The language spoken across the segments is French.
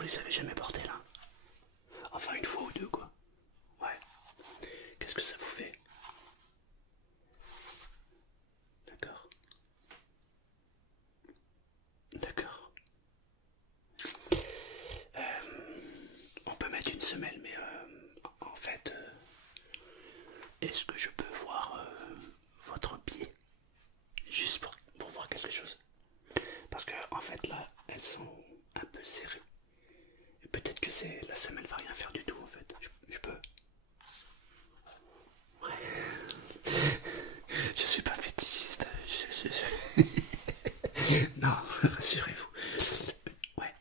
Vous les avez jamais portés là? Enfin une fois ou deux quoi. Ouais. Qu'est-ce que ça vous fait? D'accord. D'accord. On peut mettre une semelle, mais en fait, est-ce que je peux voir votre pied? Juste pour voir quelque chose. Parce que en fait là, elles sont un peu serrées. Et peut-être que c'est la semelle va rien faire du tout en fait. Je peux. Ouais. Je suis pas fétichiste. Non, rassurez-vous. Ouais.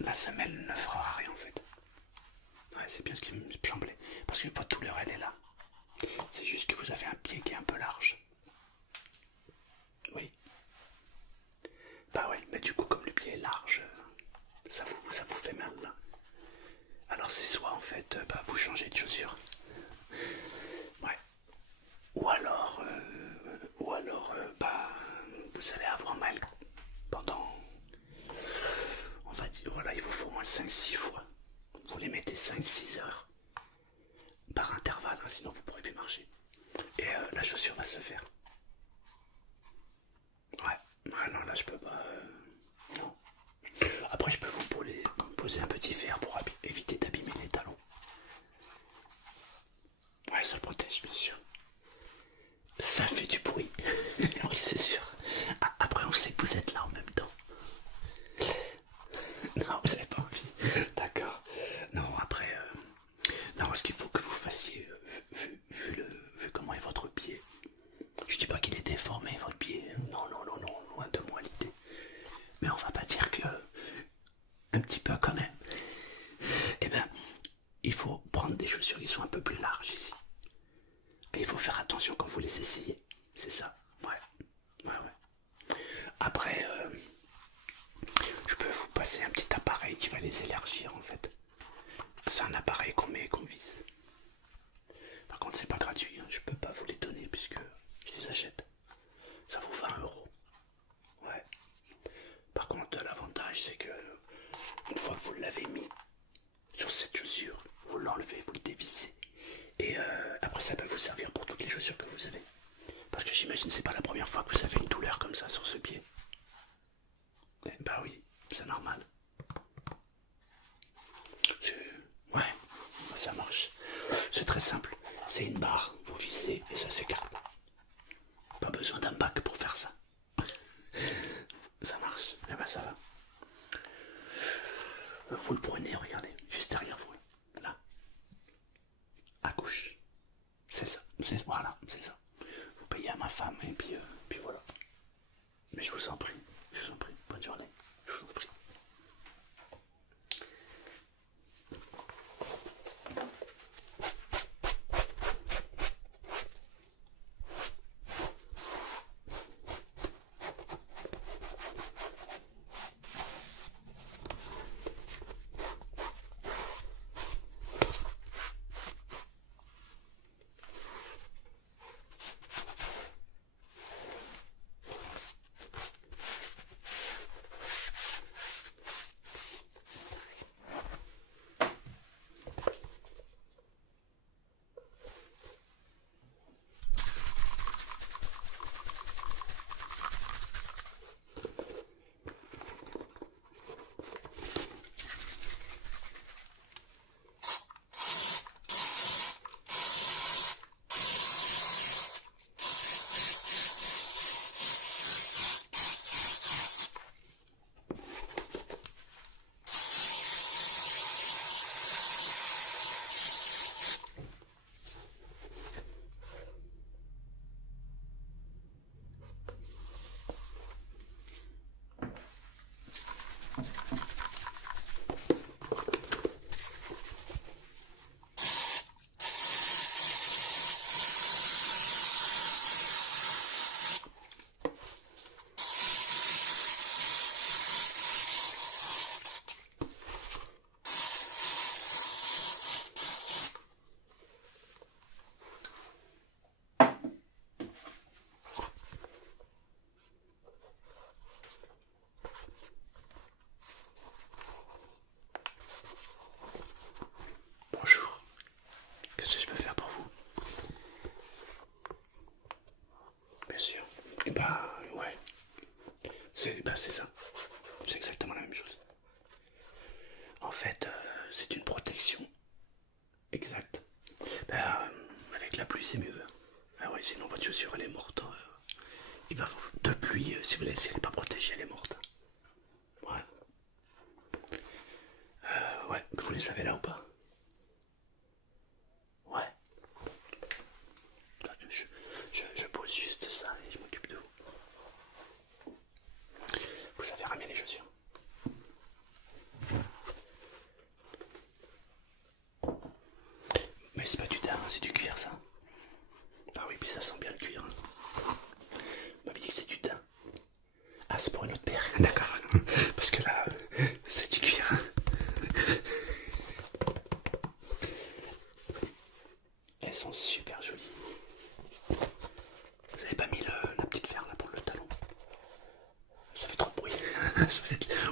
La semelle ne fera rien en fait. Ouais, c'est bien ce qui me semblait. Parce que votre douleur elle est là. C'est juste que vous avez un pied qui est un peu large. Oui. Bah ouais, mais du coup comme le pied est large, ça vous fait mal là. Alors c'est soit en fait bah, vous changez de chaussure. Ouais. Ou alors bah vous allez avoir mal pendant, on va dire, voilà, il vous faut au moins 5-6 fois. Vous les mettez 5-6 heures par intervalle, hein, sinon vous pourrez plus marcher. Et la chaussure va se faire. Ouais, ouais non là je peux pas. Non. Après je peux vous poser un petit fer pour éviter d'abîmer les talons. Ouais, ça protège bien sûr. Ça fait du bruit. Oui, c'est sûr. Après, on sait que vous êtes là en même temps. Non, vous n'avez pas envie. D'accord. Non, après, non, ce qu'il faut que vous fassiez, vu comment est votre pied. Je dis pas qu'il est déformé, votre pied. Non, non, non, non, loin de moi l'idée. Mais on va pas dire que. Un petit peu quand même. Eh ben, il faut prendre des chaussures qui sont un peu plus larges ici. Et il faut faire attention quand vous les essayez. C'est ça. Ouais. Ouais, ouais. Après, je peux vous passer un petit appareil qui va les élargir en fait. C'est un appareil qu'on met et qu'on visse. Par contre, c'est pas gratuit. Hein. Je peux pas vous les donner puisque je les achète. Ça vous 20 €. Ouais. Par contre, l'avantage, c'est que une fois que vous l'avez mis sur cette chaussure, vous l'enlevez, vous le dévissez. Et après, ça peut vous servir pour toutes les chaussures que vous avez. Parce que j'imagine que c'est pas la première fois que vous avez une douleur comme ça sur ce pied. Bah oui, c'est normal. Ouais, ça marche. C'est très simple. C'est une barre, vous vissez et ça s'écarte. Pas besoin d'un bac pour faire ça. Ça marche. Et ben ça va. Vous le prenez, regardez, juste derrière vous. Là. À gauche. C'est ça. Voilà, c'est ça. Vous payez à ma femme et puis voilà. Mais je vous en prie. Je vous en prie. Bonne journée. Je vous en prie. En fait, c'est une protection. Exact. Ben, avec la pluie, c'est mieux. Ah ouais, sinon votre chaussure elle est morte. Il va de pluie, si vous laissez, elle n'est pas protégée, elle est morte. Ouais. Ouais, vous les avez là ou pas? Ouais. Je pose juste ça et je m'occupe de vous. Vous avez ramené les chaussures? Mais c'est pas du daim, c'est du cuir ça. Ah oui, puis ça sent bien le cuir. On m'avait dit que c'est du daim. Ah, c'est pour une autre paire, d'accord. Parce que là, c'est du cuir. Elles sont super jolies. Vous avez pas mis la petite fer là pour le talon? Ça fait trop de bruit.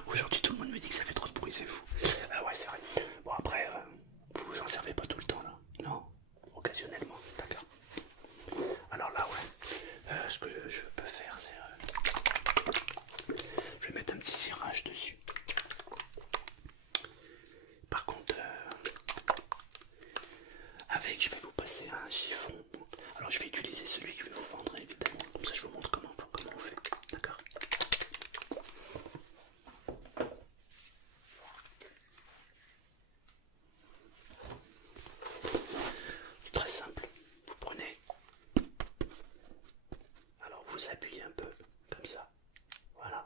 Aujourd'hui, tout le monde me dit que ça fait trop de bruit, c'est fou. Ah ouais, c'est vrai. Bon, après, vous vous en servez pas tout le temps là? Non? Occasionnellement, d'accord. Alors là, ouais. Ce que je peux faire, c'est. Je vais mettre un petit cirage dessus. Par contre, avec, je vais vous passer un chiffon. Alors, je vais utiliser celui que je vais vous vendre, évidemment. Comme ça, je vous montre comment on fait. D'accord? C'est très simple. Vous prenez. Alors, vous appuyez un peu, comme ça. Voilà.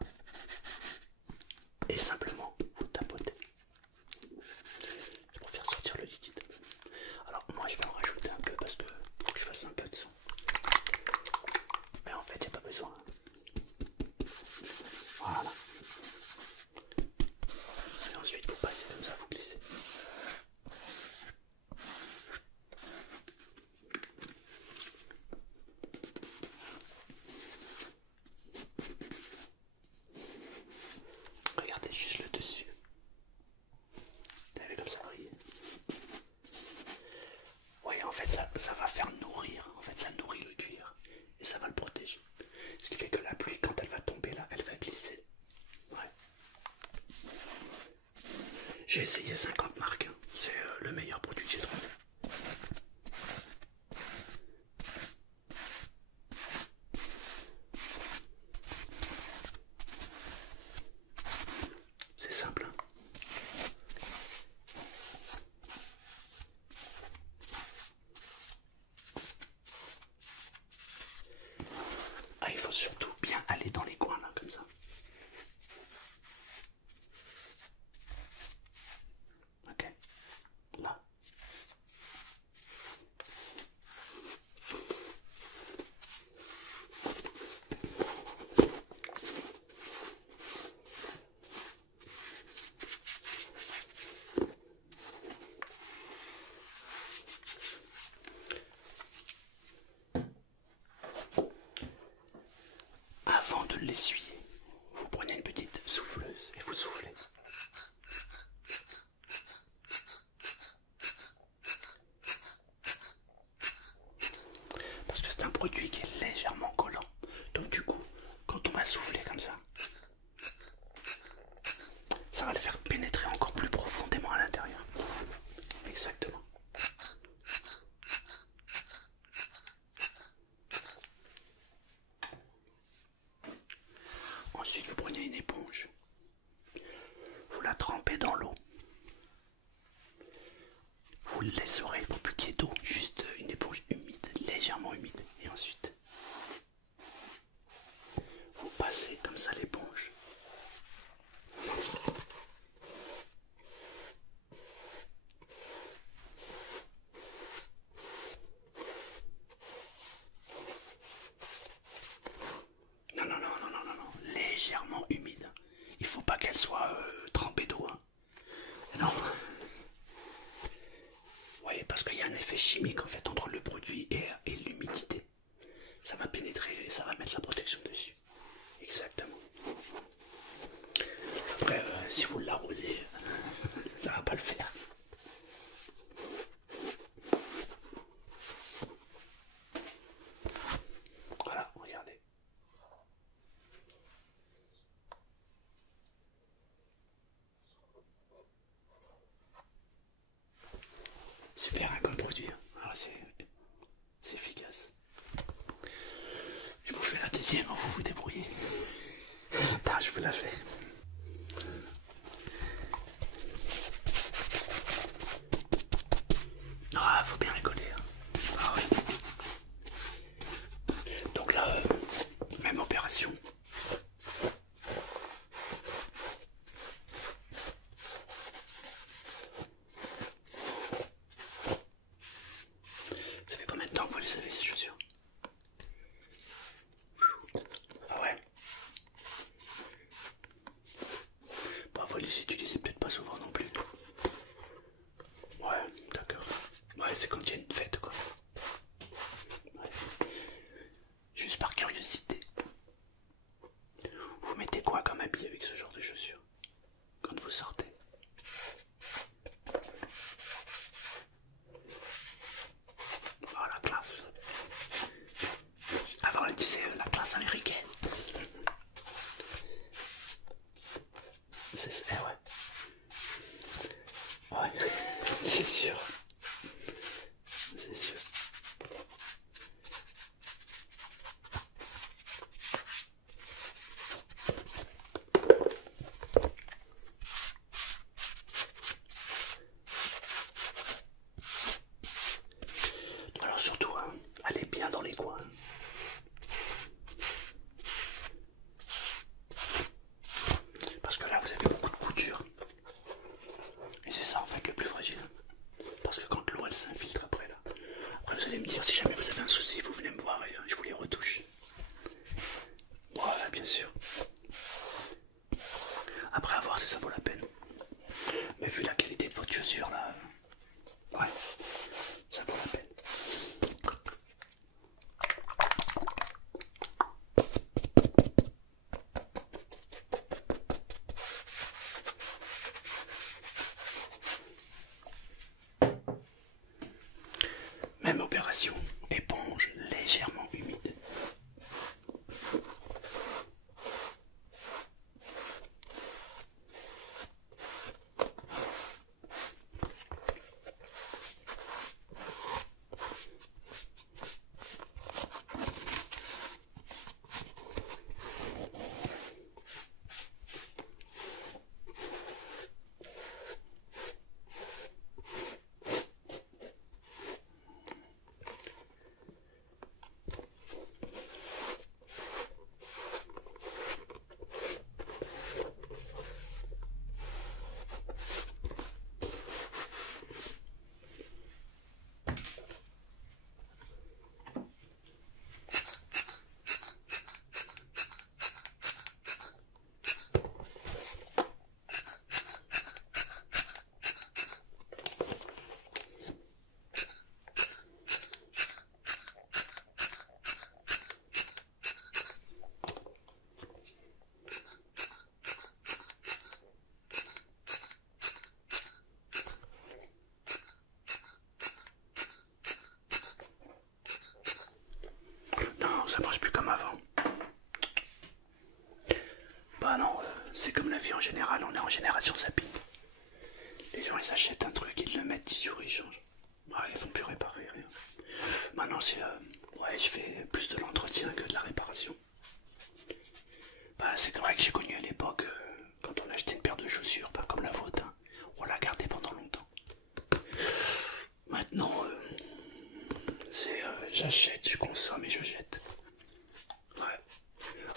Et simplement, vous tapotez. C'est pour faire sortir le liquide. Alors, moi, je vais en rajouter un peu parce que faut que je fasse un peu de son. Mais en fait, il n'y a pas besoin. Voilà. Et ensuite, vous passez comme ça, vous glissez. Regardez juste le dessus. T'as vu comme ça brille? Oui, en fait, ça va faire nourrir. En fait, ça nourrit le cuir. Et ça va le protéger. Ce qui fait que la pluie, quand elle va tomber là, elle va glisser. Ouais. J'ai essayé 50 marques. C'est le meilleur produit que j'ai trouvé. C'est simple. Hein. Ah, il faut surtout bien aller dans les coins là, comme ça. Ok. Là. Avant de l'essuyer, vous prenez une petite souffleuse et vous soufflez. Parce que c'est un produit qui est légèrement collant. Donc du coup, quand on va souffler comme ça va le faire pénétrer encore plus profondément à l'intérieur. Exactement. Ensuite, vous prenez une éponge. Vous la trempez dans l'eau. Vous le laisserez pour plus qu'il y ait d'eau. Juste une éponge humide, légèrement humide. Et ensuite, vous passez comme ça l'éponge. Non, non, non, non, non, non, non. Légèrement humide. Il faut pas qu'elle soit trempée d'eau. Hein. Non. Oui, parce qu'il y a un effet chimique en fait entre le produit et l'humidité. Ça va pénétrer et ça va mettre la protection dessus. Exactement. Après, si vous l'arrosez, ça va pas le faire. Voilà, regardez. super hein, comme produit. Alors c'est efficace. Je vous fais la deuxième, vous vous débrouillez. Putain, je vous la fais. Ah, faut bien rigoler. Hein. Ah oui. Donc là, même opération. Ça fait combien de temps que vous les avez ces chaussures? Ah ouais. Bah vous les utilisez peut-être pas souvent non plus. Ouais, d'accord. Ouais, c'est quand il y a une fête quoi. Ouais. Juste par curiosité. Vous mettez quoi comme habit avec ce genre de chaussures quand vous sortez? Oh la classe. Avant elle disait la classe américaine. C'est ouais. Ouais, c'est sûr. C'est sûr. Alors surtout, hein, allez bien dans les coins. Parce que là, vous avez beaucoup de couture. Et c'est ça en fait le plus fragile. Parce que quand l'eau elle s'infiltre après là. Après vous allez me dire si jamais vous avez un souci, vous venez me voir et je vous les retouche. Ouais, bien sûr. Après avoir, ça vaut la peine. Mais vu la qualité de votre chaussure là, ouais, ça vaut la peine. Même opération, éponge légèrement humide. Non, ça marche plus comme avant. Bah non, c'est comme la vie en général, on est en génération zapping. Les gens ils s'achètent un truc, ils le mettent 10 jours, ils changent. Ouais, ils font plus réparer rien. Maintenant c'est ouais, je fais plus de l'entretien que de la réparation. Bah c'est vrai que j'ai connu à l'époque quand on achetait une paire de chaussures, pas comme la vôtre, hein, on l'a gardée pendant longtemps. Maintenant c'est j'achète, je consomme et je jette. Ouais.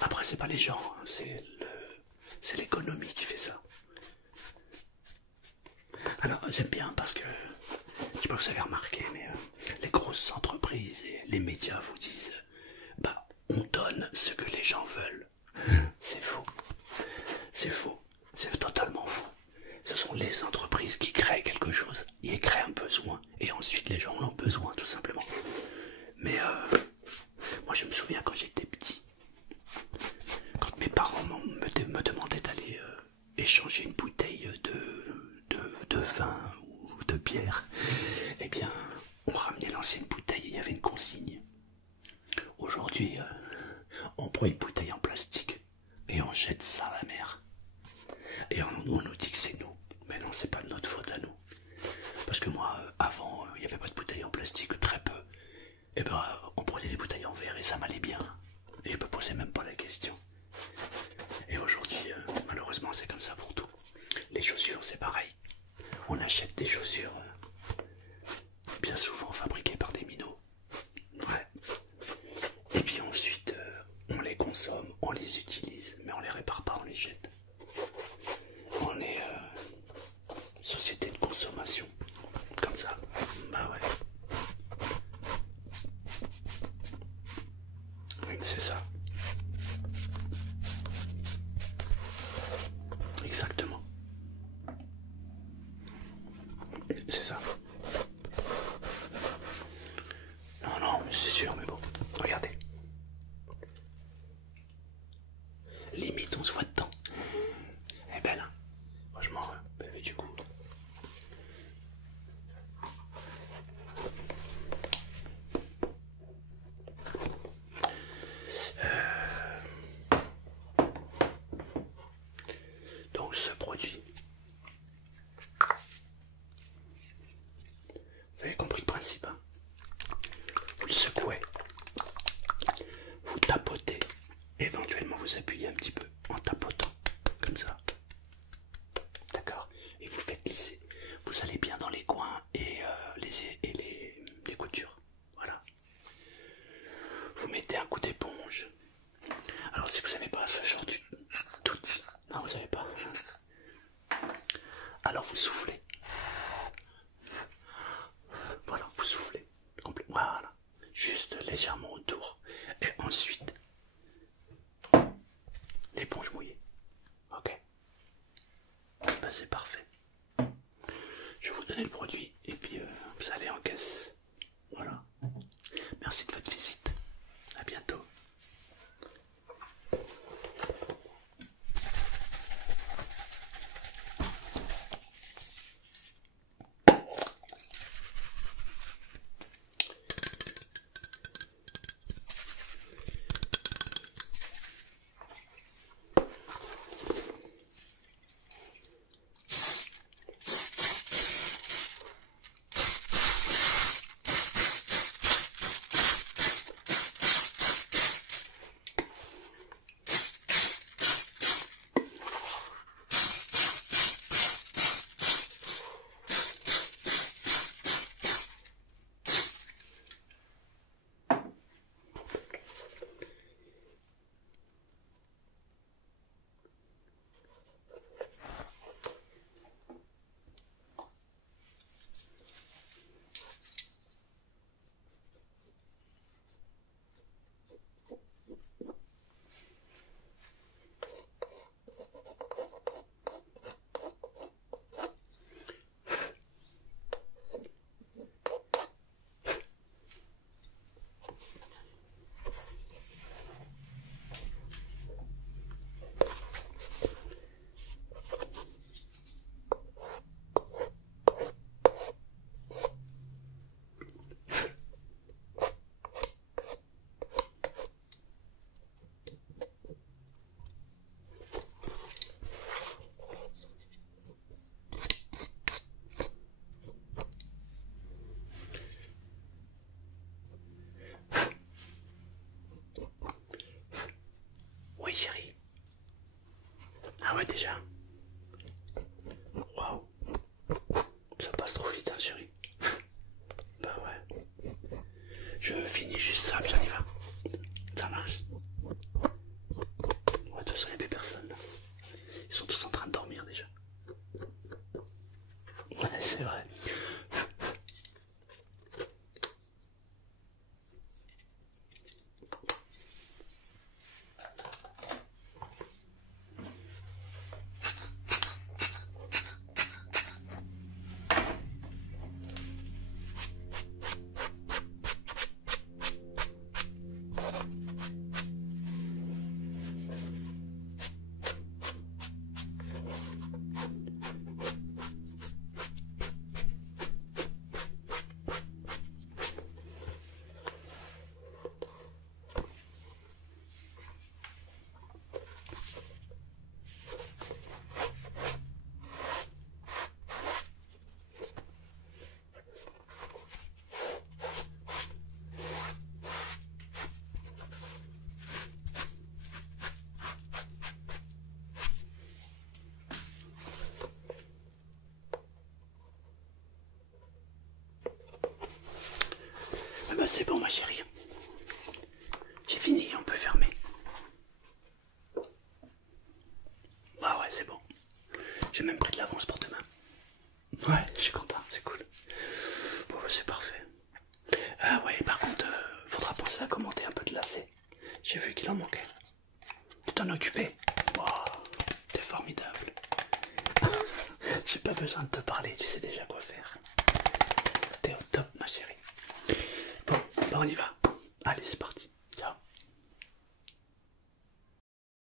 Après c'est pas les gens, hein, c'est l'économie qui fait ça. Alors j'aime bien parce que, je sais pas si vous avez remarqué, mais les grosses entreprises et les médias vous disent, bah on donne ce que les gens veulent. C'est faux. C'est faux. C'est totalement faux. Ce sont les entreprises qui créent quelque chose, ils créent un besoin, et ensuite les gens en ont besoin tout simplement. Mais moi je me souviens quand j'étais petit, quand mes parents me demandaient d'aller échanger une bouteille de vin ou de bière, eh bien on ramenait l'ancienne bouteille et il y avait une consigne. Aujourd'hui on prend une bouteille en plastique et on jette ça à la mer. Et on nous dit que c'est nous. Mais non, c'est pas de notre faute à nous. Parce que moi, avant, il ça m'allait bien. Et je me posais même pas la question. Et aujourd'hui, malheureusement, c'est comme ça pour tout. Les chaussures, c'est pareil. On achète des chaussures bien souvent fabriquées par des minots. Ouais. Et puis ensuite, on les consomme, on les utilise, mais on les répare pas, on les jette. On est société de consommation. Comme ça. Bah ouais. Oui, c'est ça. Exactement. C'est ça. Non, non, mais c'est sûr, mais bon. Regardez. Limite, on se voit dedans. Elle est belle, hein. Franchement, belle du coup. Donc ce produit, vous avez compris le principe, hein. Vous le secouez, vous tapotez, éventuellement vous appuyez un petit peu en tapotant, comme ça. D'accord. Et vous faites lisser. Vous allez bien dans les coins et, les coutures. Voilà. Vous mettez un coup d'éponge. Alors si vous n'avez pas ce genre d'outil, non vous n'avez pas. Alors vous soufflez. Voilà, vous soufflez. Voilà. Juste légèrement autour. Et ensuite, l'éponge mouillée. Ok. Ben, c'est parfait. Je vais vous donner le produit et puis vous allez en caisse. Voilà. Merci de votre visite. À bientôt. Oui chérie. Ah ouais déjà. Waouh. Ça passe trop vite hein chérie. Bah ouais. Je finis juste ça puis on y va. Ça marche. Ouais, de toute façon il n'y a plus personne là. Ils sont tous en train de dormir déjà. Ouais c'est vrai. bah c'est bon ma chérie. J'ai fini, on peut fermer. Bah ouais, c'est bon. J'ai même pris de l'avance pour demain. Ouais, je suis content, c'est cool. Bon, bah, c'est parfait. Ah ouais, par contre, faudra penser à commander un peu de lacets. J'ai vu qu'il en manquait. Tu t'en occupé? Wow, t'es formidable. J'ai pas besoin de te parler, tu sais déjà quoi faire. T'es au top, ma chérie. Bon, bah on y va. Allez, c'est parti.